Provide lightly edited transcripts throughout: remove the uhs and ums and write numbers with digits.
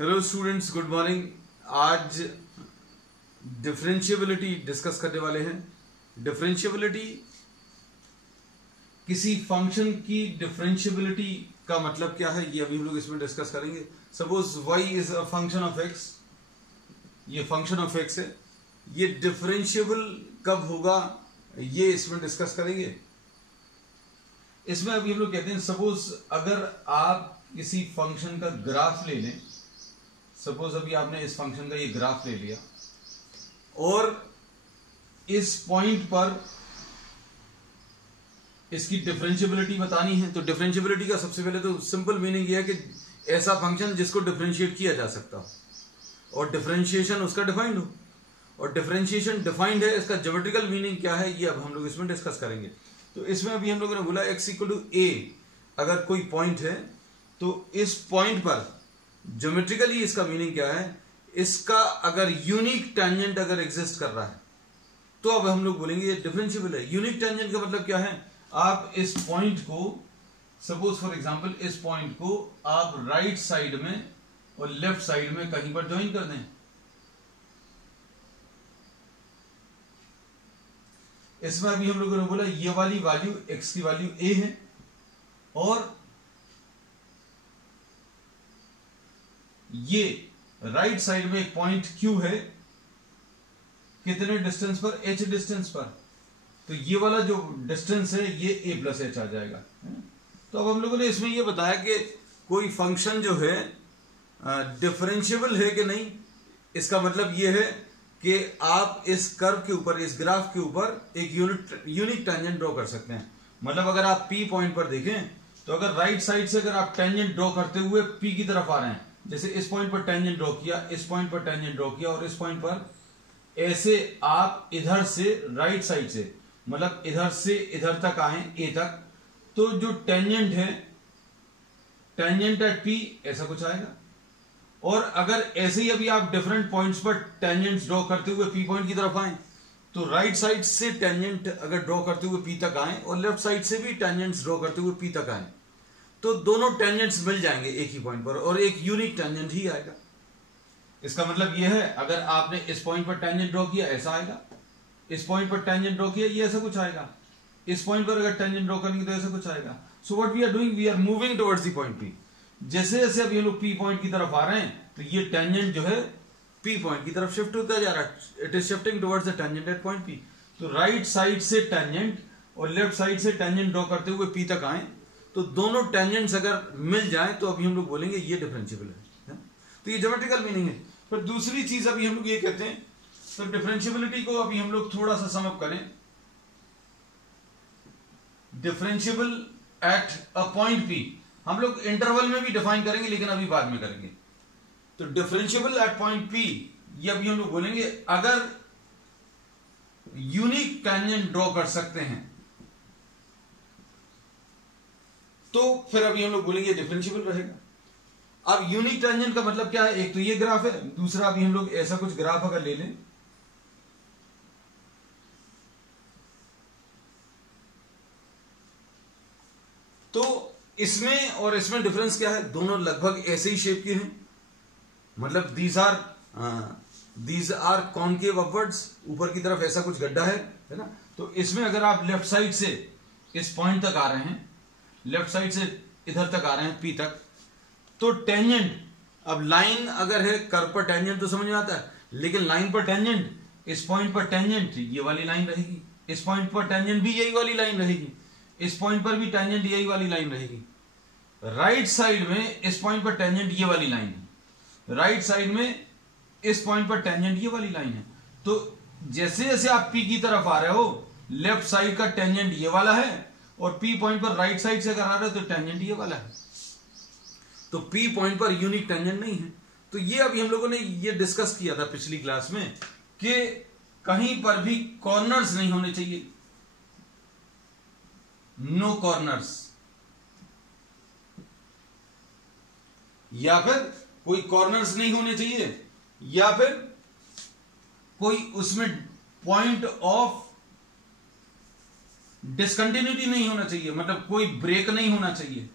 Hello students, good morning. आज differentiability discuss करने वाले हैं। डिफरेंशिएबिलिटी, किसी फंक्शन की डिफरेंशिएबिलिटी का मतलब क्या है, ये अभी हम लोग इसमें डिस्कस करेंगे। Suppose y is a function of x, ये फंक्शन ऑफ x है, ये डिफरेंशिएबल कब होगा ये इसमें डिस्कस करेंगे। इसमें अभी हम लोग कहते हैं, सपोज अगर आप किसी फंक्शन का ग्राफ ले लें, सपोज अभी आपने इस फंक्शन का ये ग्राफ ले लिया और इस पॉइंट पर इसकी डिफरेंशिएबिलिटी बतानी है। तो डिफरेंशिएबिलिटी का सबसे पहले तो सिंपल मीनिंग ये है कि ऐसा फंक्शन जिसको डिफरेंशिएट किया जा सकता हो और डिफरेंशिएशन उसका डिफाइंड हो। और डिफरेंशिएशन डिफाइंड है, इसका ज्योमेट्रिकल मीनिंग क्या है ये अब हम लोग इसमें डिस्कस करेंगे। तो इसमें अभी हम लोगों ने बोला x इक्वल टू a, अगर कोई पॉइंट है तो इस पॉइंट पर ज्योमेट्रिकली इसका मीनिंग क्या है, इसका अगर यूनिक टेंजेंट अगर एग्जिस्ट कर रहा है तो अब हम लोग बोलेंगे ये डिफरेंशिएबल है। यूनिक टेंजेंट का मतलब क्या है, आप इस पॉइंट को, सपोज फॉर एग्जांपल इस पॉइंट को आप राइट साइड में और लेफ्ट साइड में कहीं पर ज्वाइन कर दें। इसमें अभी हम लोगों ने बोला ये वाली वैल्यू x की वैल्यू a है और ये राइट साइड में एक पॉइंट q है, कितने डिस्टेंस पर, h डिस्टेंस पर। तो ये वाला जो डिस्टेंस है ये a प्लस h आ जाएगा। तो अब हम लोगों ने इसमें ये बताया कि कोई फंक्शन जो है डिफरेंशिएबल है कि नहीं। इसका मतलब ये है कि आप इस कर्व के ऊपर, इस ग्राफ के ऊपर एक यूनिक टेंजेंट ड्रॉ कर सकते हैं। मतलब अगर आप P पॉइंट पर देखें तो अगर राइट साइड से अगर आप टेंजेंट ड्रॉ करते हुए P की तरफ आ रहे हैं, जैसे इस पॉइंट पर टेंजेंट ड्रॉ किया, इस पॉइंट पर टेंजेंट ड्रॉ किया और इस पॉइंट पर ऐसे आप इधर से राइट साइड से, मतलब इधर से इधर तक आए A तक, तो जो टेंजेंट है, टेंजेंट एट P ऐसा कुछ आएगा। और अगर ऐसे ही अभी आप डिफरेंट पॉइंट्स पर टेंजेंट्स ड्रॉ करते हुए P पॉइंट की तरफ आए तो राइट साइड से टेंजेंट अगर ड्रॉ करते हुए P तक आए और लेफ्ट साइड से भी टेंजेंट्स ड्रॉ करते हुए P तक आए तो दोनों टेंजेंट्स मिल जाएंगे एक ही पॉइंट पर और एक यूनिक टेंजेंट ही आएगा। इसका मतलब यह है, अगर आपने इस पॉइंट पर टेंजेंट ड्रॉ किया ऐसा आएगा, इस पॉइंट पर टेंजेंट ड्रॉ किया ये ऐसा कुछ आएगा, इस पॉइंट पर अगर टेंजेंट ड्रॉ करेंगे तो ऐसा कुछ आएगा। So what we are doing, we are moving towards the point P। जैसे जैसे अभी हम लोग P पॉइंट की तरफ आ रहे हैं तो ये टेंजेंट जो है P पॉइंट की तरफ शिफ्ट होता जा रहा है। It is shifting towards the tangent at point P। तो राइट साइड से टेंजेंट और लेफ्ट साइड से टेंजेंट ड्रॉ करते हुए P तक आए तो दोनों टेंजेंट्स अगर मिल जाए तो अभी हम लोग बोलेंगे ये डिफरेंशिएबल है। तो ये ज्योमेट्रिकल मीनिंग है। पर दूसरी चीज अभी हम लोग ये कहते हैं, तो डिफरेंशिएबिलिटी को अभी हम लोग थोड़ा सा सम अप करें। Differentiable at a point P हम लोग इंटरवल में भी डिफाइन करेंगे लेकिन अभी बाद में करेंगे। तो डिफरेंशिएबल एट पॉइंट P ये अभी हम लोग बोलेंगे अगर यूनिक टेंजेंट ड्रॉ कर सकते हैं तो फिर अभी हम लोग बोलेंगे डिफरेंशिएबल रहेगा। अब यूनिक टेंजेंट का मतलब क्या है, एक तो ये ग्राफ है, दूसरा अभी हम लोग ऐसा कुछ ग्राफ अगर ले लें तो इसमें और इसमें डिफरेंस क्या है, दोनों लगभग ऐसे ही शेप के हैं। मतलब दीज आर कॉनकेव अपवर्ड्स, ऊपर की तरफ ऐसा कुछ गड्ढा है ना। तो इसमें अगर आप लेफ्ट साइड से इस पॉइंट तक आ रहे हैं, लेफ्ट साइड से इधर तक आ रहे हैं P तक, तो टेंजेंट, अब लाइन अगर है कर्व पर टेंजेंट तो समझ में आता है, लेकिन लाइन पर टेंजेंट, इस पॉइंट पर टेंजेंट ये वाली लाइन रहेगी, इस पॉइंट पर टेंजेंट भी यही वाली लाइन रहेगी, इस पॉइंट पर भी टेंजेंट यही वाली लाइन रहेगी। राइट साइड में इस पॉइंट पर टेंजेंट ये वाली लाइन है, राइट साइड में इस पॉइंट पर टेंजेंट ये वाली लाइन है। तो जैसे जैसे आप P की तरफ आ रहे हो लेफ्ट साइड का टेंजेंट ये वाला है और P पॉइंट पर राइट साइड से अगर आ रहे हो तो टेंजेंट ये वाला है। तो P पॉइंट पर यूनिक टेंजेंट नहीं है। तो ये अभी हम लोगों ने ये डिस्कस किया था पिछली क्लास में कि कहीं पर भी कॉर्नर्स नहीं होने चाहिए, नो कॉर्नर्स, या फिर कोई कॉर्नर्स नहीं होने चाहिए, या फिर कोई उसमें पॉइंट ऑफ डिसकंटिन्यूटी नहीं होना चाहिए, मतलब कोई ब्रेक नहीं होना चाहिए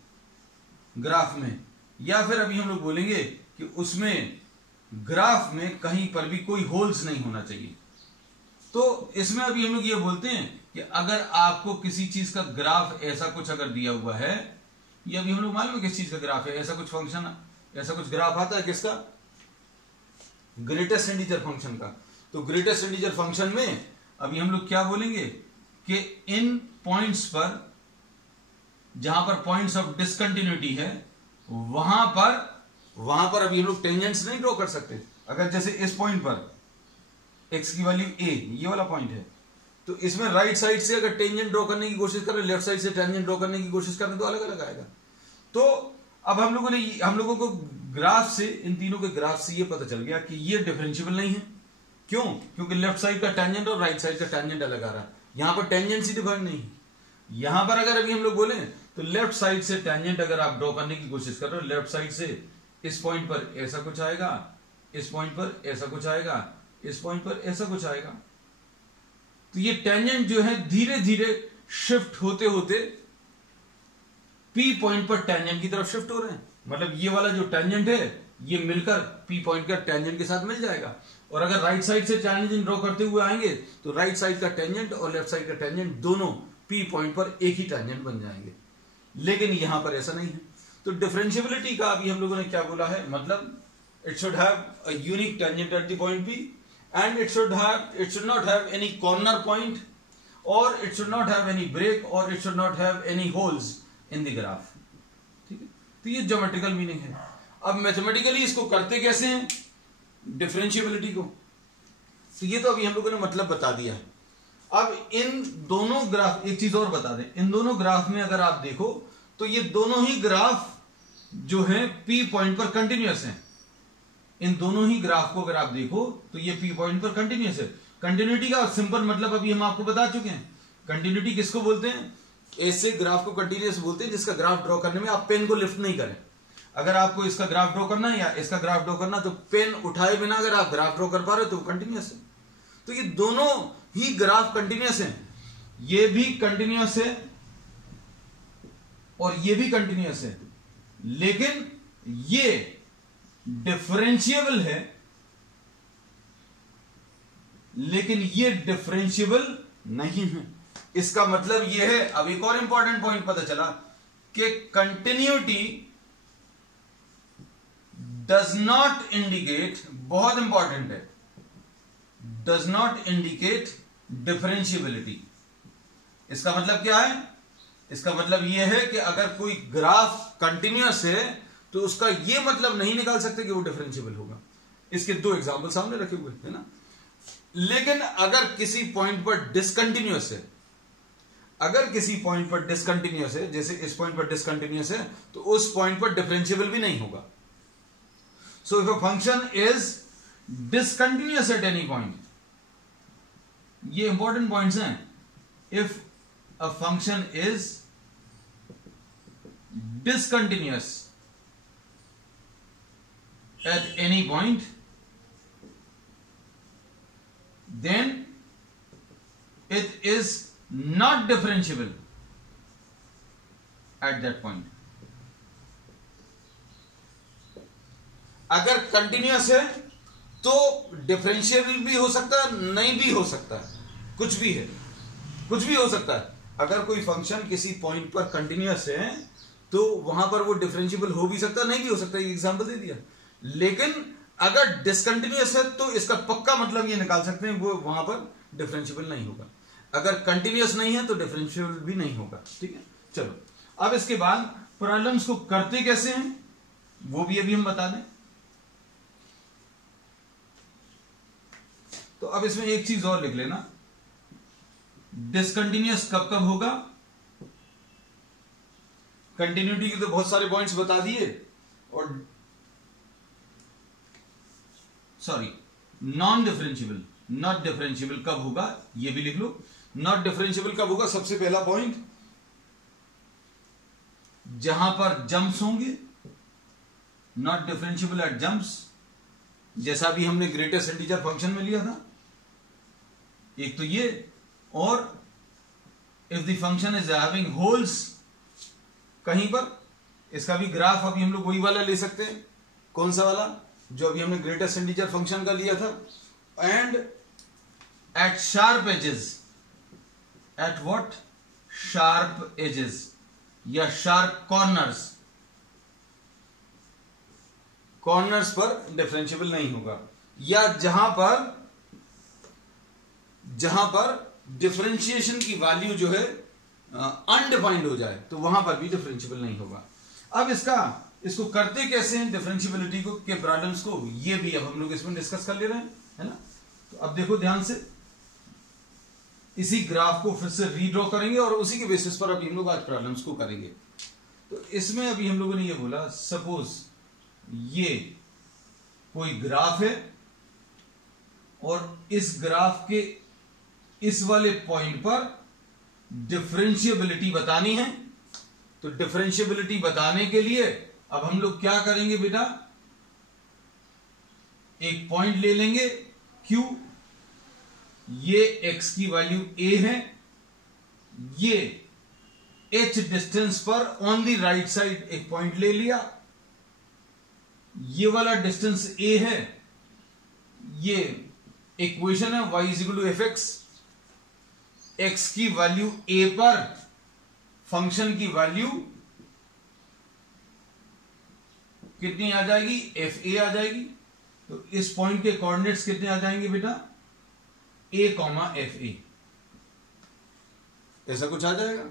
ग्राफ में। या फिर अभी हम लोग बोलेंगे कि उसमें ग्राफ में कहीं पर भी कोई होल्स नहीं होना चाहिए। तो इसमें अभी हम लोग ये बोलते हैं कि अगर आपको किसी चीज का ग्राफ ऐसा कुछ अगर दिया हुआ है, ये अभी हम लोग मालूम है किस चीज का ग्राफ है, ऐसा कुछ फंक्शन, ऐसा कुछ ग्राफ आता है किसका, ग्रेटेस्ट इंटीजर फंक्शन का। तो ग्रेटेस्ट इंटीजर फंक्शन में अभी हम लोग क्या बोलेंगे कि इन पॉइंट्स पर, जहां पर पॉइंट्स ऑफ डिसकंटिन्यूटी है, वहां पर अभी हम लोग टेंजेंट्स नहीं ड्रॉ कर सकते। अगर जैसे इस पॉइंट पर x की वैल्यू a, ये वाला पॉइंट है, तो इसमें राइट साइड से अगर टेंजेंट ड्रॉ करने की कोशिश करें, लेफ्ट साइड से टेंजेंट ड्रॉ करने की कोशिश करें, तो अलग अलग आएगा। तो अब हम लोगों को ग्राफ से, इन तीनों के ग्राफ से ये पता चल गया कि ये डिफरेंशिएबल नहीं है। क्यों? क्योंकि लेफ्ट साइड का टेंजेंट और राइट साइड का टेंजेंट अलग आ रहा है। यहां पर टेंजेंट ही डिफाइन नहीं है। यहां पर अगर अभी हम लोग बोले तो लेफ्ट साइड से टेंजेंट अगर आप ड्रॉ करने की कोशिश कर रहे हो, लेफ्ट साइड से इस पॉइंट पर ऐसा कुछ आएगा, इस पॉइंट पर ऐसा कुछ आएगा, इस पॉइंट पर ऐसा कुछ आएगा। तो ये टेंजेंट जो है धीरे धीरे शिफ्ट होते होते P पॉइंट पर टेंजेंट की तरफ शिफ्ट हो रहे हैं। मतलब ये वाला जो टेंजेंट है ये मिलकर P पॉइंट का टेंजेंट के साथ मिल जाएगा। और अगर राइट साइड से टेंजेंट ड्रॉ करते हुए आएंगे तो राइट साइड का टेंजेंट और लेफ्ट साइड का टेंजेंट दोनों P पॉइंट पर एक ही टेंजेंट बन जाएंगे। लेकिन यहां पर ऐसा नहीं है। तो डिफरेंशिएबिलिटी का अभी हम लोगों ने क्या बोला है, मतलब it should have a unique tangent at the point P and it should not have any corner point, or it should not have any break, or it should not have any holes in the graph। ठीक है, तो ये geometrical meaning है। अब mathematically इसको करते कैसे हैं डिफरेंशिएबिलिटी को, तो ये तो अभी हम लोगों ने मतलब बता दिया है। अब इन दोनों ग्राफ, एक चीज और बता दें, इन दोनों ग्राफ में अगर आप देखो तो ये दोनों ही ग्राफ जो है P पॉइंट पर कंटिन्यूअस हैं। इन दोनों ही ग्राफ को अगर आप देखो तो ये P पॉइंट पर कंटिन्यूअस है। कंटिन्यूटी का सिंपल मतलब अभी हम आपको बता चुके हैं। कंटिन्यूटी किसको बोलते हैं? ऐसे ग्राफ को कंटिन्यूअस बोलते हैं जिसका ग्राफ ड्रॉ करने में आप पेन को लिफ्ट नहीं करें। अगर आपको इसका ग्राफ ड्रॉ करना है या इसका ग्राफ ड्रॉ करना, तो पेन उठाए बिना अगर आप ग्राफ ड्रॉ कर पा रहे हो तो कंटिन्यूअस है। तो ये दोनों ही ग्राफ कंटिन्यूअस है। ये भी कंटिन्यूअस है और ये भी कंटिन्यूअस है, लेकिन ये डिफरेंशिएबल है, लेकिन ये डिफरेंशिएबल नहीं है। इसका मतलब यह है, अब एक और इंपॉर्टेंट पॉइंट पता चला कि कंटिन्यूटी डज नॉट इंडिकेट, बहुत इंपॉर्टेंट है, डज नॉट इंडिकेट डिफरेंशिएबिलिटी। इसका मतलब क्या है? इसका मतलब यह है कि अगर कोई ग्राफ कंटिन्यूअस है तो उसका यह मतलब नहीं निकाल सकते कि वो डिफरेंशिएबल होगा। इसके दो एग्जांपल सामने रखे हुए है ना। लेकिन अगर किसी पॉइंट पर डिसकंटिन्यूअस है, अगर किसी पॉइंट पर डिसकंटिन्यूअस है, जैसे इस पॉइंट पर डिसकंटिन्यूअस है, तो उस पॉइंट पर डिफरेंशिएबल भी नहीं होगा। So if a function is discontinuous at any point, ये इंपॉर्टेंट पॉइंट्स हैं। If a function is discontinuous at any point, then it is not differentiable at that point. अगर कंटिन्यूअस है तो डिफरेंशिएबल भी हो सकता है, नहीं भी हो सकता है, कुछ भी है, कुछ भी हो सकता है। अगर कोई फंक्शन किसी पॉइंट पर कंटिन्यूअस है तो वहां पर वो डिफरेंशिएबल हो भी सकता है, नहीं भी हो सकता, ये एग्जांपल दे दिया। लेकिन अगर डिसकंटिन्यूअस है तो इसका पक्का मतलब ये निकाल सकते हैं वो वहां पर डिफरेंशिएबल नहीं होगा। अगर कंटिन्यूअस नहीं है तो डिफरेंशिएबल भी नहीं होगा। ठीक है, चलो अब इसके बाद प्रॉब्लम्स को करते कैसे हैं वो भी अभी हम बता दें। तो अब इसमें एक चीज और लिख लेना, डिसकंटिन्यूअस कब कब होगा। कंटिन्यूटी के तो बहुत सारे पॉइंट्स बता दिए, और sorry non differentiable, not differentiable कब होगा ये भी लिख लो। नॉट डिफरेंशिएबल कब होगा? सबसे पहला पॉइंट, जहां पर जंप्स होंगे, नॉट डिफरेंशिएबल एट जंप्स, जैसा भी हमने ग्रेटेस्ट इंटीजर फंक्शन में लिया था। एक तो ये, और if the function is having holes कहीं पर, इसका भी ग्राफ अभी हम लोग वही वाला ले सकते हैं कौन सा वाला, जो अभी हमने ग्रेटेस्ट इंटीजर फंक्शन का लिया था, and at sharp edges, at what, sharp edges या शार्प कॉर्नर्स, कॉर्नर्स पर डिफरेंशिएबल नहीं होगा, या जहां पर डिफरेंशिएशन की वैल्यू जो है अनडिफाइंड हो जाए तो वहां पर भी डिफरेंशिएबल नहीं होगा। अब इसको करते कैसे हैं डिफरेंशिएबिलिटी को के प्रॉब्लम्स को, ये भी अब हम लोग इसमें डिस्कस कर ले रहे हैं, है ना। तो अब देखो ध्यान से, इसी ग्राफ को फिर से रीड्रॉ करेंगे और उसी के बेसिस पर अभी हम लोग आज प्रॉब्लम्स को करेंगे। तो इसमें अभी हम लोगों ने ये बोला, सपोज ये कोई ग्राफ है और इस ग्राफ के इस वाले पॉइंट पर डिफरेंशिएबिलिटी बतानी है। तो डिफरेंशिएबिलिटी बताने के लिए अब हम लोग क्या करेंगे बेटा, एक पॉइंट ले लेंगे Q, ये x की वैल्यू a है, ये h डिस्टेंस पर ऑन द राइट साइड एक पॉइंट ले लिया, ये वाला डिस्टेंस a है, ये इक्वेशन है y = fx, x की वैल्यू a पर फंक्शन की वैल्यू कितनी आ जाएगी, fa आ जाएगी। तो इस पॉइंट के कोऑर्डिनेट्स कितने आ जाएंगे बेटा, a, fa, ऐसा कुछ आ जाएगा।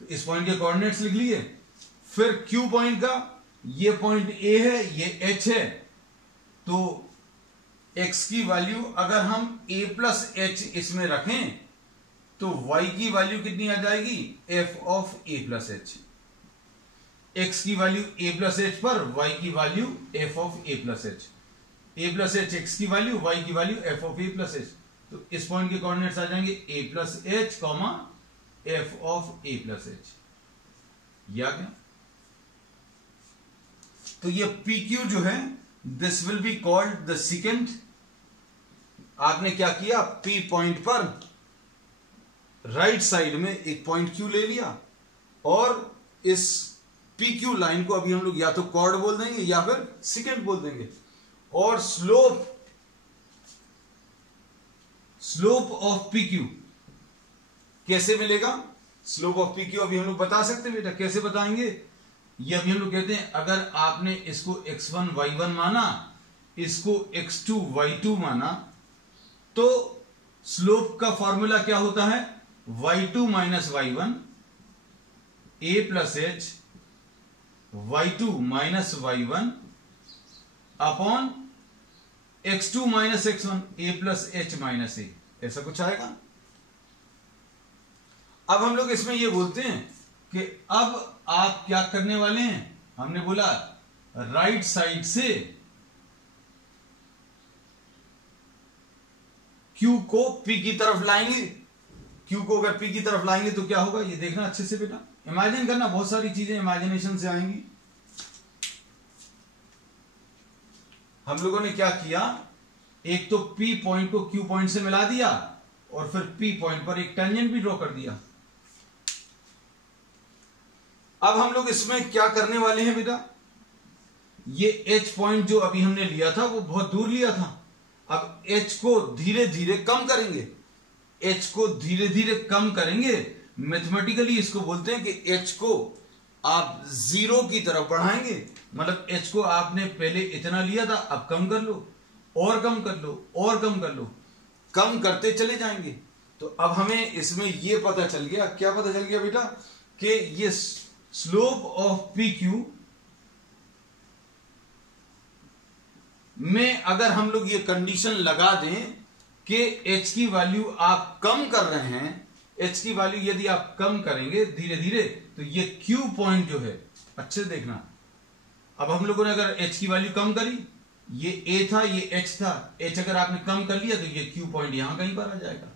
तो इस पॉइंट के कोऑर्डिनेट्स लिख लिए। फिर q पॉइंट का, ये पॉइंट a है, ये h है, तो x की वैल्यू अगर हम a प्लस h इसमें रखें तो y की वैल्यू कितनी आ जाएगी, f(a + h), x की वैल्यू a प्लस h पर y की value f(a + h), a plus h x की वैल्यू, y की वैल्यू f(a + h). तो इस पॉइंट के कोऑर्डिनेट्स आ जाएंगे a plus h, f(a + h), या क्या। तो ये PQ जो है, this will be called the second. आपने क्या किया, P पॉइंट पर राइट साइड में एक पॉइंट Q ले लिया और इस PQ लाइन को अभी हम लोग या तो कॉर्ड बोल देंगे या फिर सेकेंड बोल देंगे, और स्लोप ऑफ PQ कैसे मिलेगा। स्लोप ऑफ PQ अभी हम लोग बता सकते हैं बेटा, कैसे बताएंगे, ये अभी हम लोग कहते हैं, अगर आपने इसको x1 y1 माना, इसको x2 y2 माना, तो स्लोप का फॉर्मूला क्या होता है, y2 - y1 a + h y2 - y1 upon x2 - x1 a + h - a, ऐसा कुछ आएगा। अब हम लोग इसमें ये बोलते हैं कि अब आप क्या करने वाले हैं, हमने बोला राइट साइड से Q को P की तरफ लाएंगे। Q को अगर P की तरफ लाएंगे तो क्या होगा, ये देखना अच्छे से बेटा, इमेजिन करना, बहुत सारी चीजें इमेजिनेशन से आएंगी। हम लोगों ने क्या किया, एक तो P पॉइंट को Q पॉइंट से मिला दिया और फिर P पॉइंट पर एक टेंजेंट भी ड्रॉ कर दिया। अब हम लोग इसमें क्या करने वाले हैं बेटा, ये H पॉइंट जो अभी हमने लिया था वो बहुत दूर लिया था, अब H को धीरे धीरे कम करेंगे, H को धीरे धीरे कम करेंगे। मैथमेटिकली इसको बोलते हैं कि H को आप 0 की तरफ बढ़ाएंगे, मतलब H को आपने पहले इतना लिया था, अब कम कर लो और कम कर लो और कम कर लो, कम करते चले जाएंगे। तो अब हमें इसमें ये पता चल गया, क्या पता चल गया बेटा, कि ये स्लोप ऑफ PQ में अगर हम लोग ये कंडीशन लगा दें कि H की वैल्यू आप कम कर रहे हैं, H की वैल्यू यदि आप कम करेंगे धीरे धीरे, तो ये Q पॉइंट जो है, अच्छे से देखना, अब हम लोगों ने अगर H की वैल्यू कम करी, ये A था, ये H था, H अगर आपने कम कर लिया तो ये Q पॉइंट यहां कहीं पर आ जाएगा।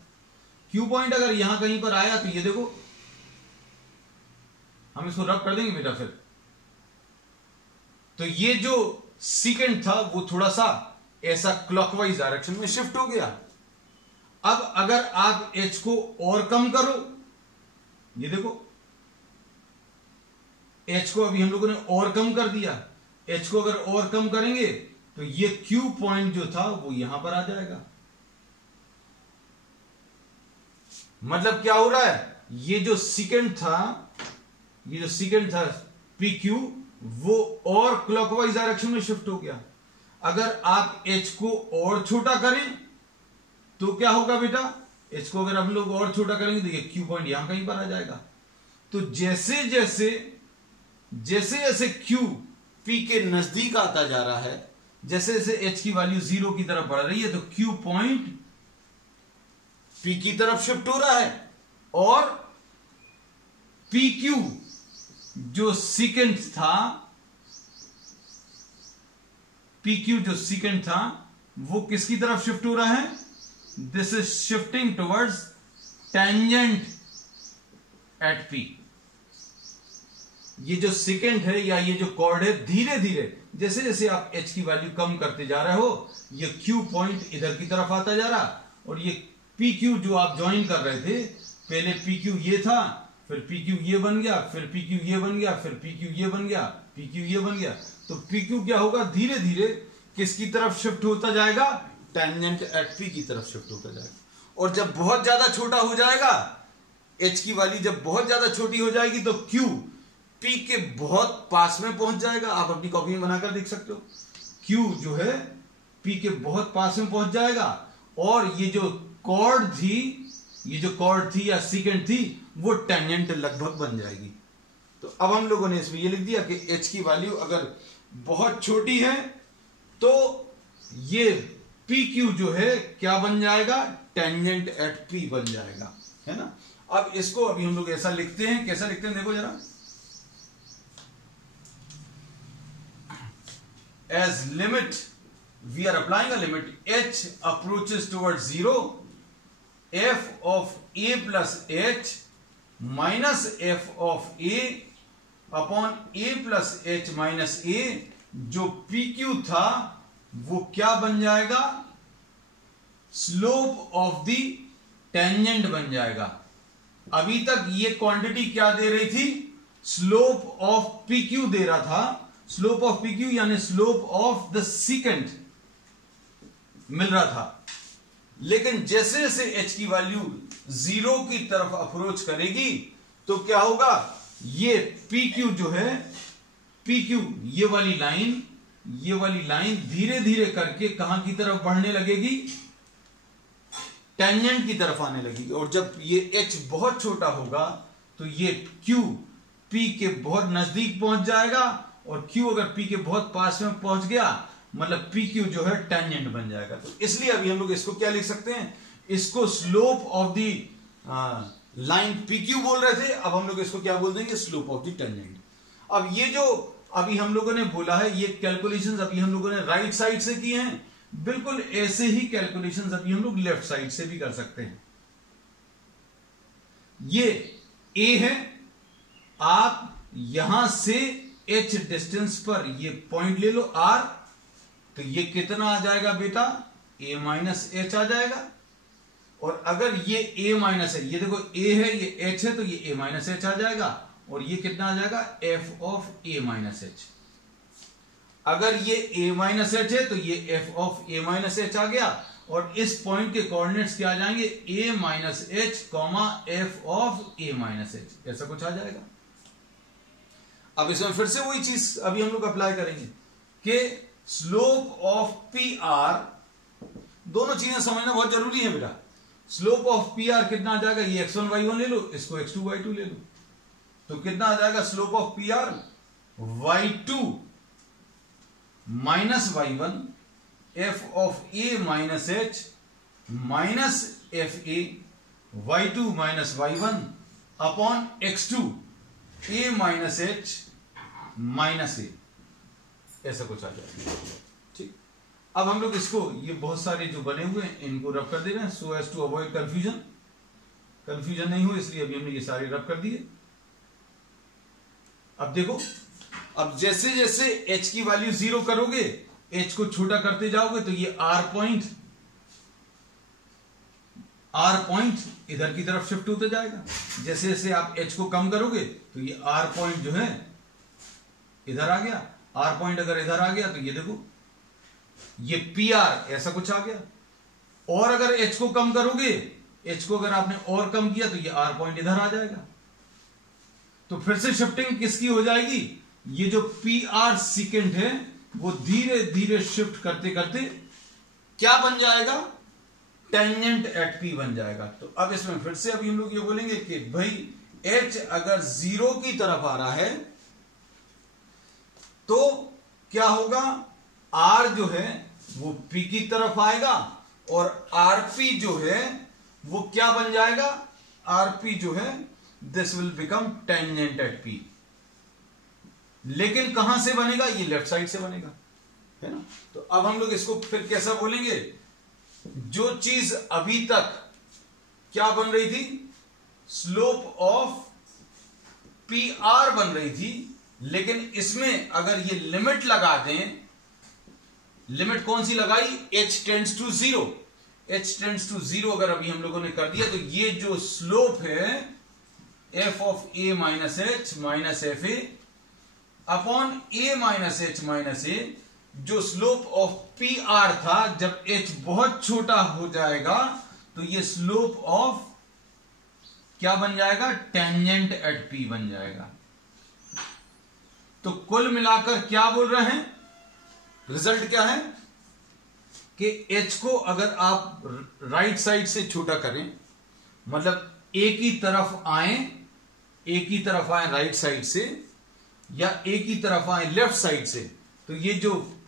Q पॉइंट अगर यहां कहीं पर आया तो ये देखो, हम इसको रब कर देंगे बेटा फिर, तो ये जो सेकेंड था वो थोड़ा सा ऐसा क्लॉकवाइज डायरेक्शन में शिफ्ट हो गया। अब अगर आप H को और कम करो, ये देखो H को अभी हम लोगों ने और कम कर दिया, एच को अगर और कम करेंगे तो ये क्यू पॉइंट जो था वो यहां पर आ जाएगा। मतलब क्या हो रहा है, ये जो सेकंड था पी क्यू, वो और क्लॉकवाइज डायरेक्शन में शिफ्ट हो गया। अगर आप एच को और छोटा करें तो क्या होगा बेटा, एच को अगर हम लोग और छोटा करेंगे तो ये क्यू पॉइंट यहां कहीं पर आ जाएगा। तो जैसे जैसे क्यू पी के नजदीक आता जा रहा है, जैसे जैसे एच की वैल्यू 0 की तरफ बढ़ रही है, तो क्यू पॉइंट पी की तरफ शिफ्ट हो रहा है, और पी क्यू जो सीकेंट था वो किसकी तरफ शिफ्ट हो रहा है, this is shifting towards tangent at P. ये जो सेकेंड है या ये जो कॉर्ड है, धीरे धीरे जैसे जैसे आप एच की वैल्यू कम करते जा रहे हो, ये क्यू पॉइंट इधर की तरफ आता जा रहा, और ये पी क्यू जो आप ज्वाइन कर रहे थे, पहले पी क्यू ये था, फिर पी क्यू ये बन गया, फिर पी क्यू ये बन गया, फिर पी क्यू ये बन गया, पी क्यू ये बन गया। तो पी क्यू क्या होगा, धीरे धीरे किसकी तरफ शिफ्ट होता जाएगा, टेंजेंट एट पी की तरफ शिफ्ट होता जाएगा। और जब बहुत ज्यादा छोटा हो जाएगा, एच की वैल्यू जब बहुत ज्यादा छोटी हो जाएगी, तो क्यू पी के बहुत पास में पहुंच जाएगा। आप अपनी कॉपी में बनाकर देख सकते हो, क्यू जो है पी के बहुत पास में पहुंच जाएगा, और ये जो कॉर्ड थी या सीकेंट थी, वो टेंजेंट लगभग बन जाएगी। तो अब हम लोगों ने इसमें ये लिख दिया कि एच की वैल्यू अगर बहुत छोटी है तो ये पी क्यू जो है क्या बन जाएगा, टेंजेंट एट पी बन जाएगा, है ना। अब इसको अभी हम लोग ऐसा लिखते हैं, कैसा लिखते हैं देखो जरा, as limit we are applying a limit h approaches towards 0, f of a plus h minus f of a upon a plus h minus a, जो pq था वो क्या बन जाएगा, स्लोप ऑफ द टेंजेंट बन जाएगा। अभी तक ये क्वांटिटी क्या दे रही थी, स्लोप ऑफ pq दे रहा था, स्लोप ऑफ पी क्यू यानी स्लोप ऑफ द सीकेंट मिल रहा था। लेकिन जैसे जैसे एच की वैल्यू 0 की तरफ अप्रोच करेगी तो क्या होगा, ये पी क्यू जो है, पी क्यू ये वाली लाइन धीरे धीरे करके कहां की तरफ बढ़ने लगेगी, टेंजेंट की तरफ आने लगेगी। और जब ये एच बहुत छोटा होगा तो ये क्यू पी के बहुत नजदीक पहुंच जाएगा, और Q अगर P के बहुत पास में पहुंच गया मतलब PQ जो है टेंजेंट बन जाएगा। तो इसलिए अभी हम लोग इसको क्या लिख सकते हैं, इसको slope of the line PQ बोल रहे थे, अब हम लोग इसको क्या बोल देंगे, स्लोप ऑफ दी टेंजेंट। अब ये जो अभी हम लोगों ने बोला है, ये कैलकुलेशंस अभी हम लोगों ने राइट साइड से किए हैं, बिल्कुल ऐसे ही कैलकुलेशंस अभी हम लोग लेफ्ट साइड से भी कर सकते हैं। ये A है, आप यहां से h डिस्टेंस पर ये पॉइंट ले लो R, तो ये कितना आ जाएगा बेटा, a माइनस एच आ जाएगा। और अगर ये a माइनस है, ये देखो a है, ये h है, तो ये a माइनस एच आ जाएगा, और ये कितना आ जाएगा, f of a minus h. अगर ये a माइनस एच है तो ये f of a minus h आ गया, और इस पॉइंट के कोऑर्डिनेट्स क्या आ जाएंगे, a minus H comma f of a minus H, ऐसा कुछ आ जाएगा। अब इसमें फिर से वही चीज अभी हम लोग अप्लाई करेंगे कि स्लोप ऑफ पी आर, दोनों चीजें समझना बहुत जरूरी है बेटा। स्लोप ऑफ पी आर कितना आ जाएगा, ये x1 y1 ले लो, इसको x2 y2 ले लो, तो कितना आ जाएगा slope of P R, y2 minus y1 f of a minus h minus f a y2 minus y1 upon x2 a minus h minus a, ऐसा कुछ आ जाएगा। ठीक, अब हम लोग इसको, ये बहुत सारे जो बने हुए हैं इनको रब कर दे रहे हैं, so as to avoid confusion नहीं हो, इसलिए अभी हमने ये सारे रब कर दिए। अब देखो, अब जैसे जैसे h की वैल्यू 0 करोगे, h को छोटा करते जाओगे, तो ये r पॉइंट इधर की तरफ शिफ्ट होता जाएगा। जैसे जैसे आप h को कम करोगे तो ये r पॉइंट जो है इधर आ गया, आर पॉइंट अगर इधर आ गया तो ये देखो ये पी आर ऐसा कुछ आ गया, और अगर एच को कम करोगे, एच को अगर आपने और कम किया तो ये आर पॉइंट इधर आ जाएगा। तो फिर से शिफ्टिंग किसकी हो जाएगी, ये जो पी आर सीकेंट है वो धीरे धीरे शिफ्ट करते करते क्या बन जाएगा, टेंजेंट एट पी बन जाएगा। तो अब इसमें फिर से अभी हम लोग ये बोलेंगे कि भाई एच अगर 0 की तरफ आ रहा है तो क्या होगा, आर जो है वो पी की तरफ आएगा और आरपी जो है वो क्या बन जाएगा, आरपी जो है this will become tangent at P. लेकिन कहां से बनेगा, ये लेफ्ट साइड से बनेगा, है ना। तो अब हम लोग इसको फिर कैसा बोलेंगे, जो चीज अभी तक क्या बन रही थी, स्लोप ऑफ पी आर बन रही थी, लेकिन इसमें अगर ये लिमिट लगा दें, लिमिट कौन सी लगाई, h tends to 0, h tends to 0 अगर अभी हम लोगों ने कर दिया तो ये जो स्लोप है f of a minus h minus f a upon a minus h minus a, जो स्लोप ऑफ पी आर था, जब h बहुत छोटा हो जाएगा तो ये स्लोप ऑफ क्या बन जाएगा, टेंजेंट एट p बन जाएगा। तो कुल मिलाकर क्या बोल रहे हैं, रिजल्ट क्या है कि h को अगर आप राइट साइड से छोटा करें, मतलब a की तरफ आए, a की तरफ आए राइट साइड से, या a की तरफ आए लेफ्ट साइड से, तो ये जो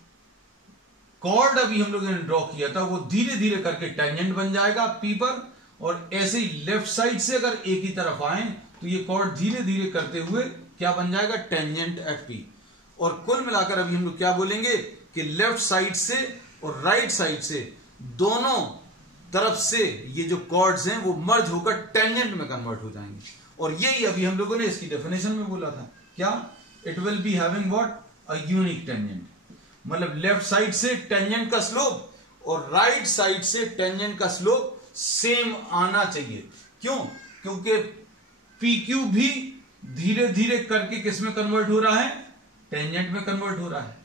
कॉर्ड अभी हम लोगों ने ड्रॉ किया था वो धीरे धीरे करके टेंजेंट बन जाएगा p पर, और ऐसे ही लेफ्ट साइड से अगर a की तरफ आए तो ये कॉर्ड धीरे धीरे करते हुए क्या बन जाएगा, टेंजेंट एट p। और कुल मिलाकर अभी हम लोग क्या बोलेंगे कि लेफ्ट साइड से और राइट साइड से दोनों तरफ से ये जो कॉर्ड्स हैं वो मर्ज होकर टेंजेंट में कन्वर्ट हो जाएंगे। और यही अभी हम लोगों ने इसकी डेफिनेशन में बोला था, क्या, it will be having what, a unique tangent. मतलब लेफ्ट साइड से टेंजेंट का स्लोप और राइट साइड से टेंजेंट का स्लोप सेम आना चाहिए। क्यों, क्योंकि पी क्यू भी धीरे धीरे करके किस में कन्वर्ट हो रहा है, टेंजेंट में कन्वर्ट हो रहा है,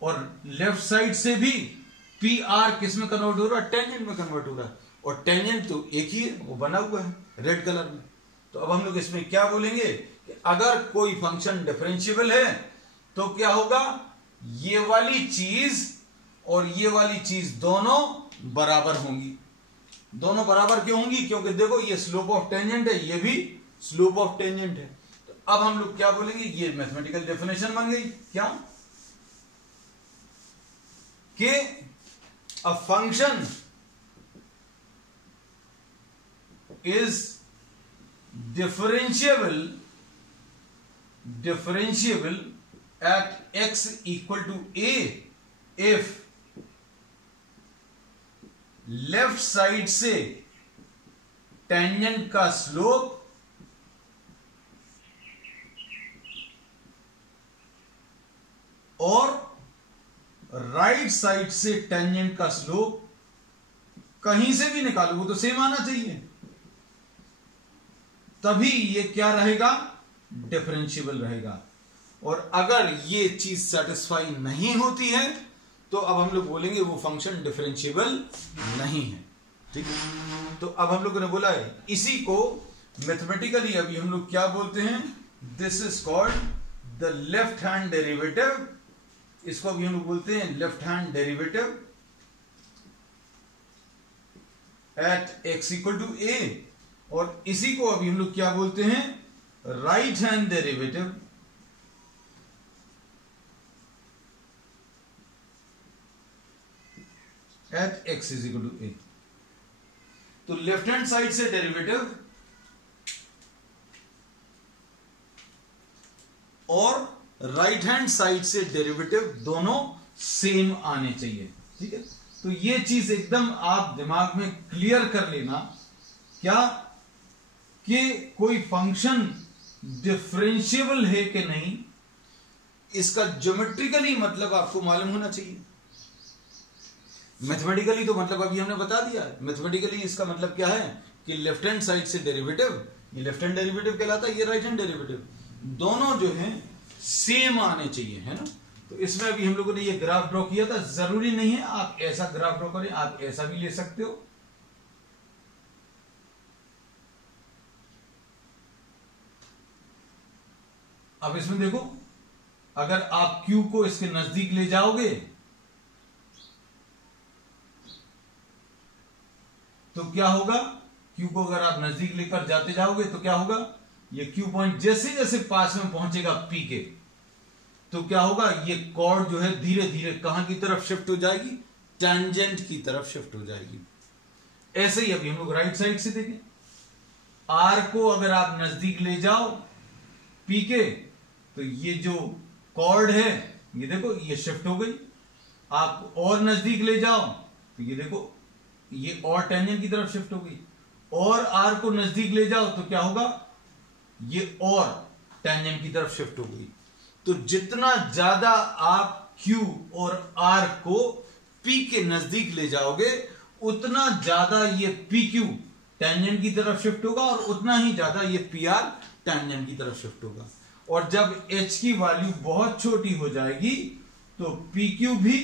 और लेफ्ट साइड से भी पी आर किस में कन्वर्ट हो रहा है, टेंजेंट में कन्वर्ट हो रहा है। और टेंजेंट तो एक ही है, वो बना हुआ है रेड कलर में। तो अब हम लोग इसमें क्या बोलेंगे कि अगर कोई फंक्शन डिफरेंशिएबल है तो क्या होगा, ये वाली चीज और ये वाली चीज दोनों बराबर होंगी। दोनों बराबर क्यों होंगी, क्योंकि देखो ये स्लोप ऑफ टेंजेंट है, ये भी स्लोप ऑफ टेंजेंट है। तो अब हम लोग क्या बोलेंगे, ये मैथमेटिकल डेफिनेशन बन गई, क्या, कि a function is differentiable at x equal to a if left side से टेंजेंट का स्लोप और राइट साइड से टेंजेंट का स्लोप कहीं से भी निकालो वो तो सेम आना चाहिए, तभी ये क्या रहेगा, डिफरेंशिएबल रहेगा। और अगर ये चीज सेटिस्फाई नहीं होती है तो अब हम लोग बोलेंगे वो फंक्शन डिफरेंशिएबल नहीं है, ठीक है। तो अब हम लोगों ने बोला है, इसी को मैथमेटिकली अभी हम लोग क्या बोलते हैं, this is called the left hand derivative. इसको अभी हम लोग बोलते हैं left hand derivative at x equal to a, और इसी को अभी हम लोग क्या बोलते हैं, right hand derivative at x is equal to a. तो लेफ्ट हैंड साइड से डेरिवेटिव और राइट हैंड साइड से डेरिवेटिव दोनों सेम आने चाहिए, ठीक है। तो ये चीज एकदम आप दिमाग में क्लियर कर लेना, क्या, कि कोई फंक्शन डिफरेंशिएबल है कि नहीं, इसका ज्योमेट्रिकली मतलब आपको मालूम होना चाहिए। मैथमेटिकली तो मतलब अभी हमने बता दिया, मैथमेटिकली इसका मतलब क्या है कि लेफ्ट हैंड साइड से डेरिवेटिव, ये लेफ्ट हैंड डेरिवेटिव कहलाता है, ये राइट हैंड डेरिवेटिव, दोनों जो है सेम आने चाहिए, है ना। तो इसमें अभी हम लोगों ने ये ग्राफ ड्रॉ किया था। जरूरी नहीं है आप ऐसा ग्राफ ड्रॉ करें, आप ऐसा भी ले सकते हो। अब इसमें देखो, अगर आप Q को इसके नजदीक ले जाओगे तो क्या होगा, Q को अगर आप नजदीक लेकर जाते जाओगे तो क्या होगा, ये Q पॉइंट जैसे जैसे पास में पहुंचेगा P के, तो क्या होगा, ये कॉर्ड जो है धीरे धीरे कहां की तरफ शिफ्ट हो जाएगी, टेंजेंट की तरफ शिफ्ट हो जाएगी। ऐसे ही अभी हम लोग राइट साइड से देखें, R को अगर आप नजदीक ले जाओ P के, तो ये जो कॉर्ड है ये देखो ये शिफ्ट हो गई। आप और नजदीक ले जाओ तो ये देखो ये और टेंजेंट की तरफ शिफ्ट हो गई। और R को नजदीक ले जाओ तो क्या होगा, ये और टेंजेंट की तरफ शिफ्ट हो गई। तो जितना ज्यादा आप Q और R को P के नजदीक ले जाओगे उतना ज्यादा ये PQ टेंजेंट की तरफ शिफ्ट होगा और उतना ही ज्यादा ये PR टेंजेंट की तरफ शिफ्ट होगा। और जब H की वैल्यू बहुत छोटी हो जाएगी तो PQ भी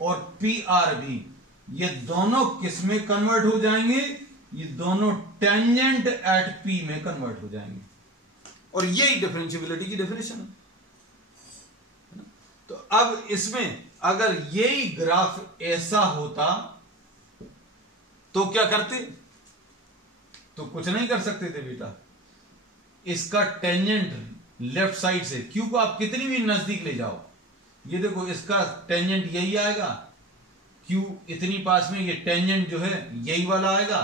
और PR भी ये दोनों किस में कन्वर्ट हो जाएंगे, ये दोनों टेंजेंट एट P में कन्वर्ट हो जाएंगे। और यही डिफरेंशियबिलिटी की डेफिनेशन है। तो अब इसमें अगर यही ग्राफ ऐसा होता तो क्या करते, तो कुछ नहीं कर सकते थे बेटा। इसका टेंजेंट लेफ्ट साइड से Q को आप कितनी भी नजदीक ले जाओ, ये देखो इसका टेंजेंट यही आएगा, Q इतनी पास में, ये टेंजेंट जो है यही वाला आएगा,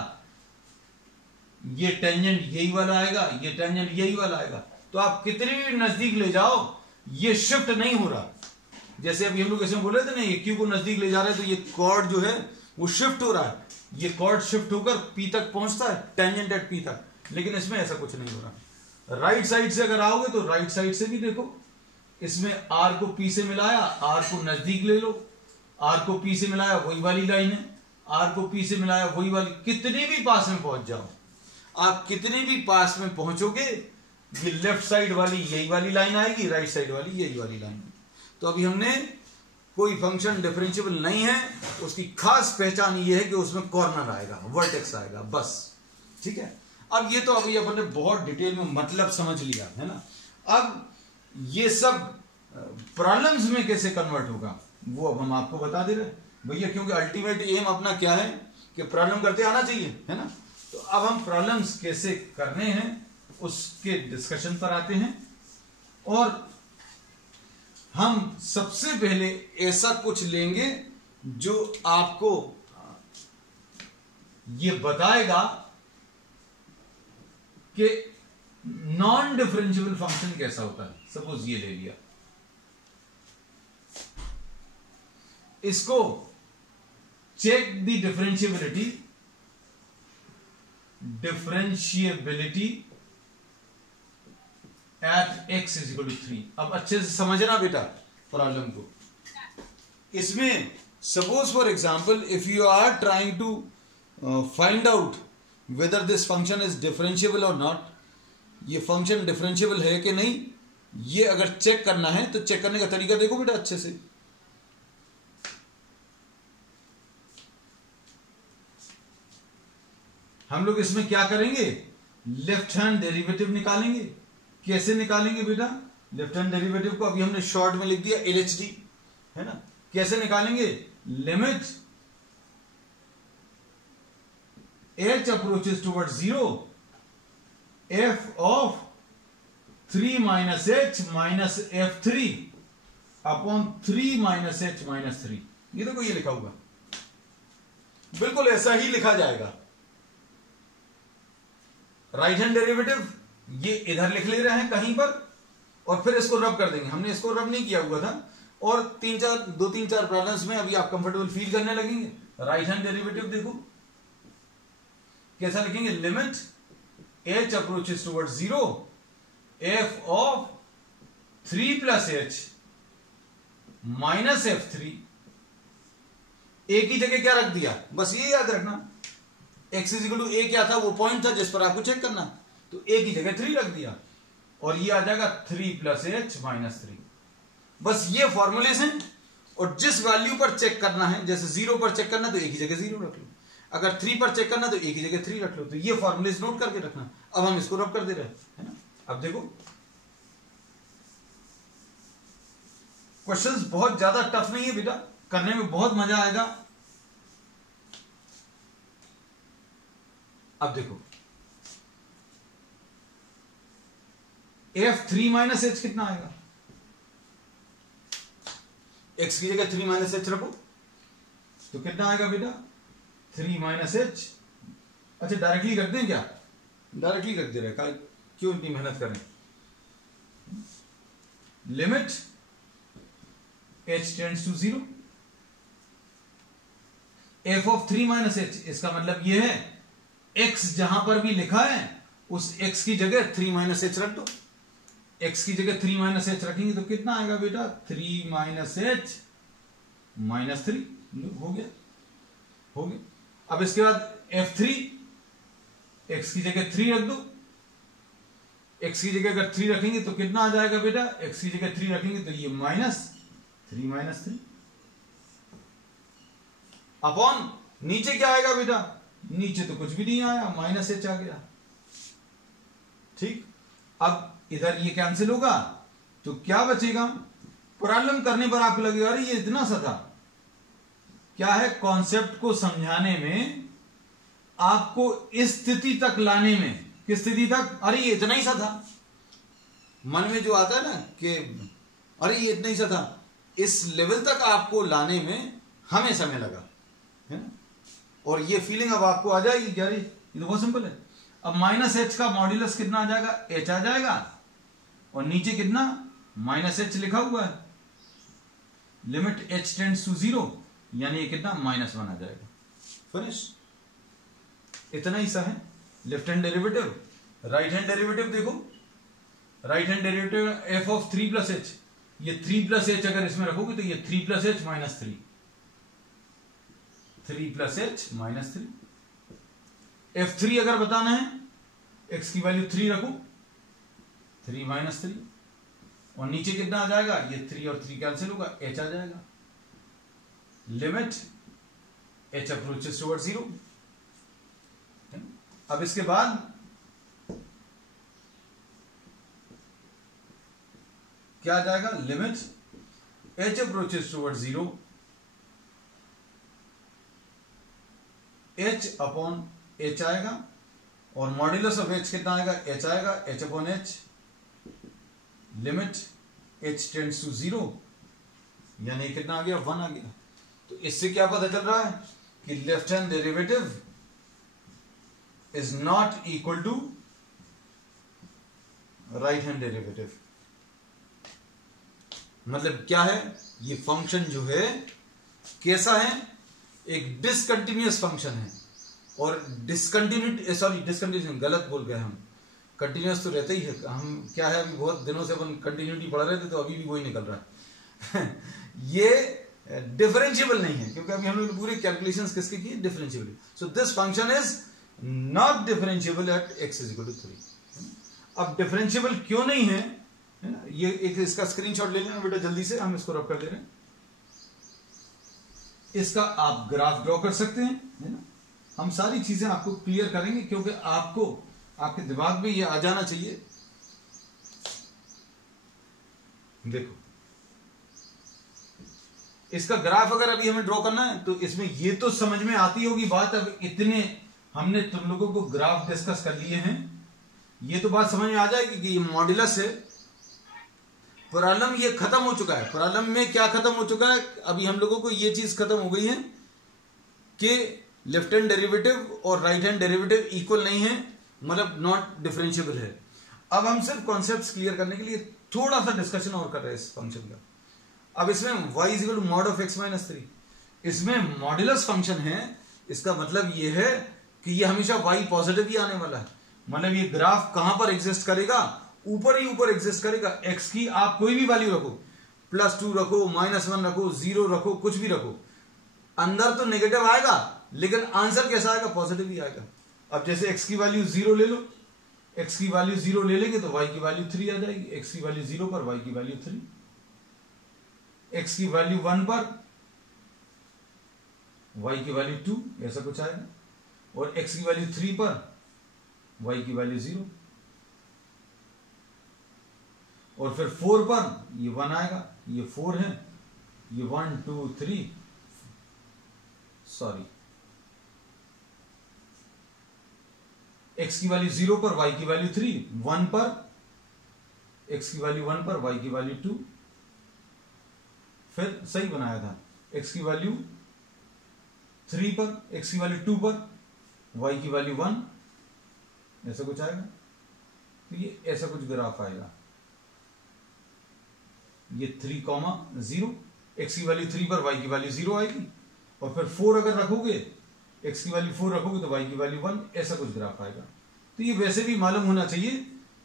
ये टेंजेंट यही वाला आएगा, ये टेंजेंट यही वाला आएगा। तो आप कितनी भी नजदीक ले जाओ ये शिफ्ट नहीं हो रहा। जैसे अभी हम लोग इसमें बोले थे ना, ये Q को नजदीक ले जा रहे हैं तो ये कॉर्ड जो है वो शिफ्ट हो रहा है, ये कॉर्ड शिफ्ट होकर P तक पहुंचता है, टेंजेंट एट P तक। लेकिन इसमें ऐसा कुछ नहीं हो रहा। राइट साइड से अगर आओगे तो राइट साइड से भी देखो, इसमें R को P से मिलाया, R को नजदीक ले लो, R को P से मिलाया वही वाली लाइन है, R को P से मिलाया वही वाली, कितनी भी पास में पहुंच जाओ, आप कितने भी पास में पहुंचोगे ये लेफ्ट साइड वाली यही वाली लाइन आएगी, राइट साइड वाली यही वाली लाइन। तो अभी हमने कोई फंक्शन डिफरेंशिएबल नहीं है, उसकी खास पहचान ये है कि उसमें कॉर्नर आएगा, वर्टेक्स आएगा, बस। ठीक है। अब ये तो अभी अपन ने बहुत डिटेल में मतलब समझ लिया है ना। अब ये सब प्रॉब्लम्स में कैसे कन्वर्ट होगा वो अब हम आपको बता दे रहे भैया, क्योंकि अल्टीमेट एम अपना क्या है कि प्रॉब्लम करते आना चाहिए, है ना। तो अब हम प्रॉब्लम्स कैसे करने हैं उसके डिस्कशन पर आते हैं। और हम सबसे पहले ऐसा कुछ लेंगे जो आपको ये बताएगा कि नॉन डिफरेंशिएबल फंक्शन कैसा होता है। सपोज ये ले लिया, इसको check the differentiability at x is equal to 3। अब अच्छे से समझना बेटा प्रॉब्लम को। इसमें suppose for example if you are trying to find out whether this function is differentiable और नॉट, ये फंक्शन डिफरेंशिएबल है कि नहीं, ये अगर चेक करना है तो चेक करने का तरीका देखो बेटा अच्छे से। हम लोग इसमें क्या करेंगे, लेफ्ट हैंड डेरिवेटिव निकालेंगे। कैसे निकालेंगे बेटा लेफ्ट हैंड डेरिवेटिव को, अभी हमने शॉर्ट में लिख दिया LHD, है ना। कैसे निकालेंगे, limit h approaches towards 0 f of 3 minus h minus f3 upon 3 minus h minus 3। ये देखो ये लिखा हुआ, बिल्कुल ऐसा ही लिखा जाएगा। राइट हैंड डेरिवेटिव ये इधर लिख ले रहे हैं कहीं पर और फिर इसको रब कर देंगे। हमने इसको रब नहीं किया हुआ था और दो तीन चार प्रॉब्लम्स में अभी आप कंफर्टेबल फील करने लगेंगे। राइट हैंड डेरिवेटिव देखो कैसा लिखेंगे, limit h approaches towards 0 f of 3 plus h minus f3। एक ही जगह क्या रख दिया, बस ये याद रखना, x is equal to a क्या था, वो पॉइंट था जिस पर आपको चेक करना, तो a की जगह 3 रख दिया और ये आ जाएगा 3 प्लस h माइनस 3। बस ये फॉर्मूलेस हैं, और जिस वैल्यू पर चेक करना है, जैसे 0 पर चेक करना तो एक ही जगह 0 रख लो, अगर 3 पर चेक करना तो एक ही जगह 3 रख लो। तो ये फॉर्मूलेस नोट करके रखना। अब हम इसको रब कर दे रहे हैं, है ना। अब देखो क्वेश्चंस बहुत ज्यादा टफ नहीं है बेटा, करने में बहुत मजा आएगा। अब देखो f3 माइनस एच कितना आएगा, x की जगह 3 माइनस एच रखो तो कितना आएगा बेटा 3 माइनस एच। अच्छा डायरेक्टली रख दें क्या, डायरेक्टली रख दे रहे, क्यों इतनी मेहनत करें। Limit h tends to 0, f of 3 minus h, इसका मतलब यह है x जहां पर भी लिखा है उस x की जगह 3 माइनस एच रख दो। x की जगह 3 माइनस एच रखेंगे तो कितना आएगा बेटा 3 माइनस एच माइनस 3, हो गया, हो गया। अब इसके बाद f3, x की जगह 3 रख दो, x की जगह अगर 3 रखेंगे तो कितना आ जाएगा बेटा, x की जगह 3 रखेंगे तो ये माइनस 3 माइनस 3 अपॉन नीचे क्या आएगा बेटा, नीचे तो कुछ भी नहीं आया, माइनस एच आ गया। ठीक, अब इधर ये कैंसिल होगा तो क्या बचेगा, प्रॉब्लम करने पर आपको लगेगा अरे ये इतना सा था। क्या है, कॉन्सेप्ट को समझाने में, आपको इस स्थिति तक लाने में, किस स्थिति तक, अरे ये इतना ही सा था। मन में जो आता है ना कि अरे ये इतना ही सा था, इस लेवल तक आपको लाने में हमें समय लगा, है ना। और ये फीलिंग अब आपको आ जाएगी कि अरे ये तो बहुत सिंपल है। अब माइनस एच का मॉड्यूलस कितना आ जाएगा, एच आ जाएगा, और नीचे कितना माइनस एच लिखा हुआ है। लिमिट एच टेंड्स टू 0, यानी ये कितना -1 आ जाएगा। फिनिश, इतना ही सा है। Left hand derivative, right hand derivative देखो, right hand derivative f of 3 plus h, ये 3 प्लस एच अगर इसमें रखोगे तो ये 3 plus H minus 3, 3 plus H minus 3। f3 अगर बताना है, x की वैल्यू 3 रखो, 3 माइनस 3, और नीचे कितना आ जाएगा, ये 3 और 3 कैंसिल होगा, h आ जाएगा। Limit h approaches toward 0। अब इसके बाद क्या आ जाएगा, limit h approaches toward 0, h upon h आएगा, और मॉड्यूलस ऑफ h कितना आएगा, h आएगा, h upon h। Limit h tends to 0, यानी कितना आ गया, 1 आ गया। तो इससे क्या पता चल रहा है कि left hand derivative is not equal to right hand derivative. मतलब क्या है, ये फंक्शन जो है कैसा है, एक डिसकंटिन्यूअस फंक्शन है। और डिसकंटिन्यूटी गलत बोल गए हम, कंटिन्यूअस तो रहता ही है। हम क्या है, अभी बहुत दिनों से अपन कंटिन्यूटी पढ़ रहे थे तो अभी भी वही निकल रहा है ये डिफरेंशिएबल नहीं है, क्योंकि अभी हम लोग पूरे कैलकुलेशंस किसके किए, differentiable. So this function is not differentiable at x is equal to 3। अब डिफरेंशिएबल क्यों नहीं है ना, ये एक इसका स्क्रीनशॉट ले लेना बेटा जल्दी से, हम इसको रब कर दे रहे हैं। इसका आप ग्राफ ड्रॉ कर सकते हैं, है ना। हम सारी चीजें आपको क्लियर करेंगे, क्योंकि आपको आपके दिमाग में ये आ जाना चाहिए। देखो इसका ग्राफ अगर अभी हमें ड्रॉ करना है तो इसमें ये तो समझ में आती होगी बात। अब इतने हमने तुम लोगों को ग्राफ डिस्कस कर लिए हैं, ये तो बात समझ में आ जाएगी कि ये मॉड्यूलस है। प्रॉब्लम ये खत्म हो चुका है। प्रॉब्लम में क्या खत्म हो चुका है, अभी हम लोगों को ये चीज खत्म हो गई है कि लेफ्ट हैंड डेरिवेटिव और राइट हैंड डेरिवेटिव इक्वल नहीं है, मतलब नॉट डिफरेंशिएबल है। अब हम सिर्फ कॉन्सेप्ट्स क्लियर करने के लिए थोड़ा सा डिस्कशन और कर रहे हैं इस फंक्शन का। अब इसमें y is equal to mod of x minus 3, इसमें मॉड्यूलस फंक्शन है। इसका मतलब ये है कि ये हमेशा y पॉजिटिव ही आने वाला है। मतलब ये ग्राफ कहां पर एग्जिस्ट करेगा, ऊपर ही ऊपर एग्जिस्ट करेगा। x की आप कोई भी वैल्यू रखो, +2 रखो, -1 रखो, 0 रखो, कुछ भी रखो, अंदर तो नेगेटिव आएगा लेकिन आंसर कैसा आएगा, पॉजिटिव ही आएगा। अब जैसे x की वैल्यू 0 ले लो, x की वैल्यू 0 ले लेंगे तो y की वैल्यू 3 आ जाएगी। x की वैल्यू 0 पर y की वैल्यू 3, x की वैल्यू 1 पर y की वैल्यू 2 ऐसा कुछ आएगा, और x की वैल्यू 3 पर y की वैल्यू 0, और फिर 4 पर ये 1 आएगा, ये 4 है, ये 1 2 3 सॉरी x की वैल्यू 0 पर y की वैल्यू 3, 1 पर x की वैल्यू 1 पर y की वैल्यू 2, फिर सही बनाया था, x की वैल्यू 3 पर, x की वैल्यू 2 पर, y की वैल्यू 1, ऐसा कुछ आएगा। तो ये ऐसा कुछ ग्राफ आएगा, ये 3, 0, x की वैल्यू 3 पर y की वैल्यू 0 आएगी, और फिर 4 अगर रखोगे, x की वैल्यू 4 रखोगे तो y की वैल्यू 1, ऐसा कुछ ग्राफ आएगा। तो ये वैसे भी मालूम होना चाहिए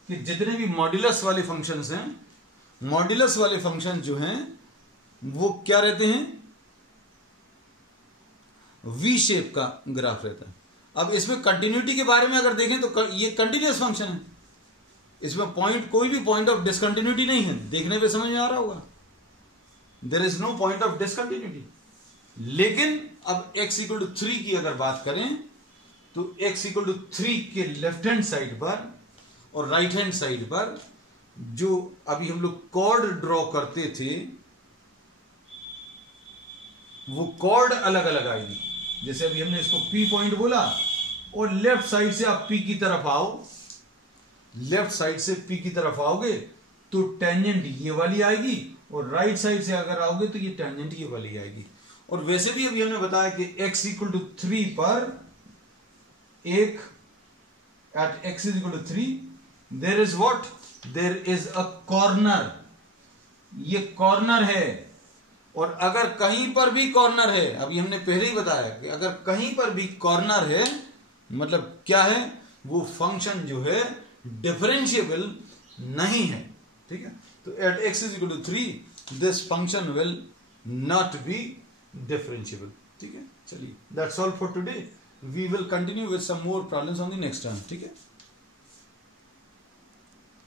कि जितने भी मॉड्यूलस वाले फंक्शंस हैं, मॉड्यूलस वाले फंक्शन जो हैं वो क्या रहते हैं, वी शेप का ग्राफ रहता है। अब इसमें कंटिन्यूटी के बारे में अगर देखें तो ये कंटिन्यूअस फंक्शन है, इसमें पॉइंट, कोई भी पॉइंट ऑफ डिसकंटिन्यूटी नहीं है, देखने पे समझ में आ रहा होगा, there is no point of discontinuity. लेकिन अब x = 3 की अगर बात करें तो x = 3 के लेफ्ट हैंड साइड पर और राइट हैंड साइड पर जो अभी हम लोग कॉर्ड ड्रॉ करते थे वो कॉर्ड अलग अलग आएगी। जैसे अभी हमने इसको P पॉइंट बोला, और लेफ्ट साइड से आप P की तरफ आओ, लेफ्ट साइड से P की तरफ आओगे तो टेंजेंट ये वाली आएगी, और राइट साइड से अगर आओगे तो ये टेंजेंट ये वाली आएगी। और वैसे भी अभी हमने बताया कि x = 3 पर एक at x = 3 there is what, there is a corner, ये कॉर्नर है। और अगर कहीं पर भी कॉर्नर है, अभी हमने पहले ही बताया कि अगर कहीं पर भी कॉर्नर है मतलब क्या है, वो फंक्शन जो है डिफरेंशिएबल नहीं है, ठीक है। तो at x = 3 this function will not be differentiable, ठीक है। चलिए, that's all for today, we will continue with some more problems on the next term, ठीक है।